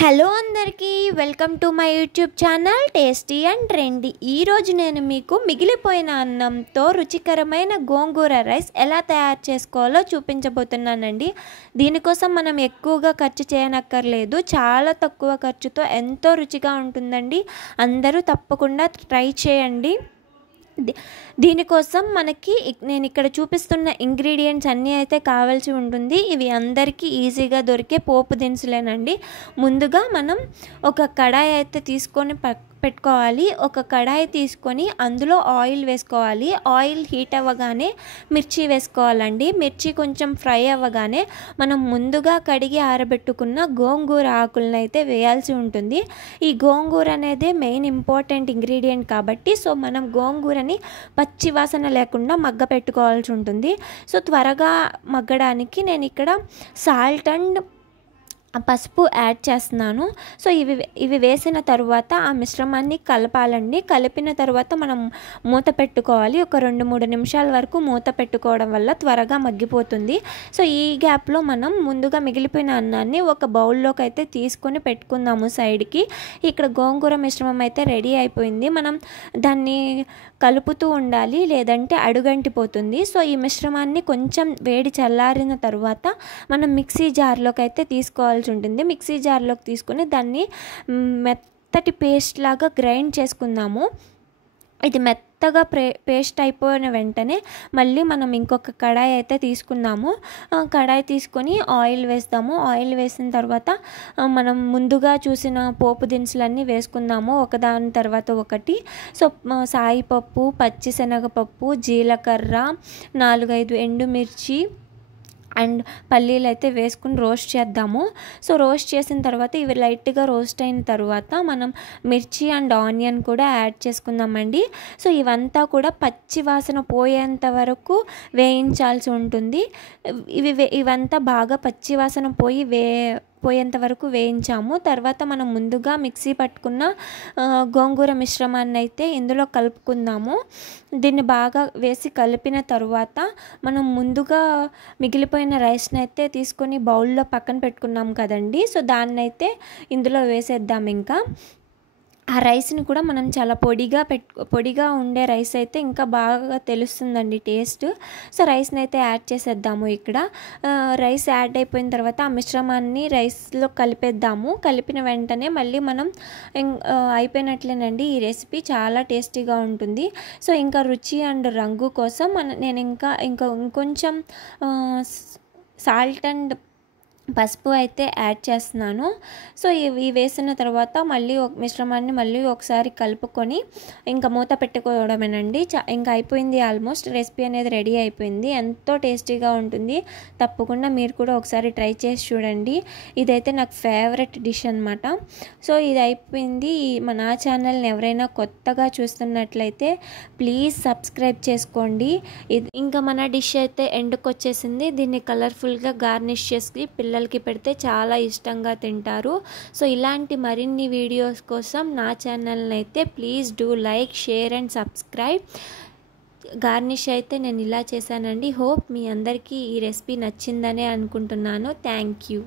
Hello అందరికీ welcome to my YouTube channel tasty and trendy. ఈరోజు నేను మీకు మిగిలిపోయిన అన్నంతో రుచికరమైన గోంగూర రైస్ ఎలా తయారు చేసుకోవాలో చూపించబోతున్నానండి. దీనికోసం మనం ఎక్కువగా ఖర్చు చేయనక్కర్లేదు, చాలా తక్కువ ఖర్చుతో ఎంతో రుచిగా ఉంటుందండి. అందరూ తప్పకుండా ట్రై చేయండి. దీనికోసం నేను ఇక్కడ చూపిస్తున్న ఇంగ్రీడియంట్స్ అన్నీ అయితే కావాల్సి ఉంటుంది. ఇవి అందరికీ ఈజీగా దొరికే పోపు దినుసులేనండి. ముందుగా మనం ఒక కడాయి అయితే తీసుకొని పెట్టుకోవాలి. ఒక కడాయి తీసుకొని అందులో ఆయిల్ వేసుకోవాలి. ఆయిల్ హీట్ అవ్వగానే మిర్చి వేసుకోవాలండి. మిర్చి కొంచెం ఫ్రై అవ్వగానే మనం ముందుగా కడిగి ఆరబెట్టుకున్న గోంగూర ఆకులను అయితే వేయాల్సి ఉంటుంది. ఈ గోంగూర అనేది మెయిన్ ఇంపార్టెంట్ ఇంగ్రీడియంట్ కాబట్టి మనం గోంగూరని పచ్చి వాసన లేకుండా మగ్గ పెట్టుకోవాల్సి ఉంటుంది. త్వరగా మగ్గడానికి నేను ఇక్కడ సాల్ట్ అండ్ పసుపు యాడ్ చేస్తున్నాను. ఇవి వేసిన తర్వాత ఆ మిశ్రమాన్ని కలపాలండి. కలిపిన తర్వాత మనం మూత పెట్టుకోవాలి. ఒక 2-3 నిమిషాల వరకు మూత పెట్టుకోవడం వల్ల త్వరగా మగ్గిపోతుంది. ఈ గ్యాప్లో మనం ముందుగా మిగిలిపోయిన అన్నాన్ని ఒక బౌల్లోకి అయితే తీసుకొని పెట్టుకుందాము సైడ్కి. ఇక్కడ గోంగూర మిశ్రమం అయితే రెడీ అయిపోయింది. మనం దాన్ని కలుపుతూ ఉండాలి, లేదంటే అడుగంటిపోతుంది. ఈ మిశ్రమాన్ని కొంచెం వేడి చల్లారిన తర్వాత మనం మిక్సీ జార్లోకి అయితే తీసుకోవాల్సి ఉంటుంది. మిక్సీ జార్లోకి తీసుకొని దాన్ని మెత్తటి పేస్ట్ లాగా గ్రైండ్ చేసుకుందాము. ఇది మెత్తగా పేస్ట్ అయిపోయిన వెంటనే మళ్ళీ మనం ఇంకొక కడాయి అయితే తీసుకుందాము. కడాయి తీసుకొని ఆయిల్ వేస్తాము. ఆయిల్ వేసిన తర్వాత మనం ముందుగా చూసిన పోపు దినుసులన్నీ వేసుకుందాము, ఒకదాని తర్వాత ఒకటి. సాయిపప్పు, పచ్చిశనగపప్పు, జీలకర్ర, 4-5 ఎండుమిర్చి అండ్ పల్లీలు అయితే వేసుకుని రోస్ట్ చేద్దాము. రోస్ట్ చేసిన తర్వాత ఇవి లైట్గా రోస్ట్ అయిన తర్వాత మనం మిర్చి అండ్ ఆనియన్ కూడా యాడ్ చేసుకుందామండి. ఇవంతా కూడా పచ్చి వాసన పోయేంత వరకు వేయించాల్సి ఉంటుంది. ఇవంతా బాగా పచ్చి వాసన పోయేంత వరకు వేయించాము. తర్వాత మనం ముందుగా మిక్సీ పట్టుకున్న గోంగూర మిశ్రమాన్ని అయితే ఇందులో కలుపుకుందాము. దీన్ని బాగా వేసి కలిపిన తర్వాత మనం ముందుగా మిగిలిపోయిన రైస్ని అయితే తీసుకొని బౌల్లో పక్కన పెట్టుకున్నాం కదండి. దాన్ని అయితే ఇందులో వేసేద్దాం. ఇంకా ఆ రైస్ని కూడా మనం చాలా పొడిగా ఉండే రైస్ అయితే ఇంకా బాగా తెలుస్తుందండి టేస్ట్. రైస్ని అయితే యాడ్ చేసేద్దాము. ఇక్కడ రైస్ యాడ్ అయిపోయిన తర్వాత ఆ మిశ్రమాన్ని రైస్లో కలిపేద్దాము. కలిపిన వెంటనే మళ్ళీ మనం అయిపోయినట్లేనండి. ఈ రెసిపీ చాలా టేస్టీగా ఉంటుంది. ఇంకా రుచి అండ్ రంగు కోసం నేను ఇంకొంచెం సాల్ట్ అండ్ పసుపు అయితే యాడ్ చేస్తున్నాను. ఇవి వేసిన తర్వాత మిశ్రమాన్ని మళ్ళీ ఒకసారి కలుపుకొని ఇంకా మూత పెట్టుకోవడమేనండి. ఇంకా అయిపోయింది. ఆల్మోస్ట్ రెసిపీ అనేది రెడీ అయిపోయింది. ఎంతో టేస్టీగా ఉంటుంది. తప్పకుండా మీరు కూడా ఒకసారి ట్రై చేసి చూడండి. ఇదైతే నాకు ఫేవరెట్ డిష్ అనమాట. ఇది అయిపోయింది. నా ఛానల్ని ఎవరైనా కొత్తగా చూస్తున్నట్లయితే ప్లీజ్ సబ్స్క్రైబ్ చేసుకోండి. ఇంకా మన డిష్ అయితే ఎండ్కి వచ్చేసింది. దీన్ని కలర్ఫుల్గా గార్నిష్ చేసి పిల్లలకి పెడితే చాలా ఇష్టంగా తింటారు. ఇలాంటి మరిన్ని వీడియోస్ కోసం నా ఛానల్ని అయితే please do like, share and subscribe. Garnish అయితే నేను ఇలా చేశానండి. హోప్ మీ అందరికీ ఈ రెసిపీ నచ్చిందనే అనుకుంటున్నాను. Thank you.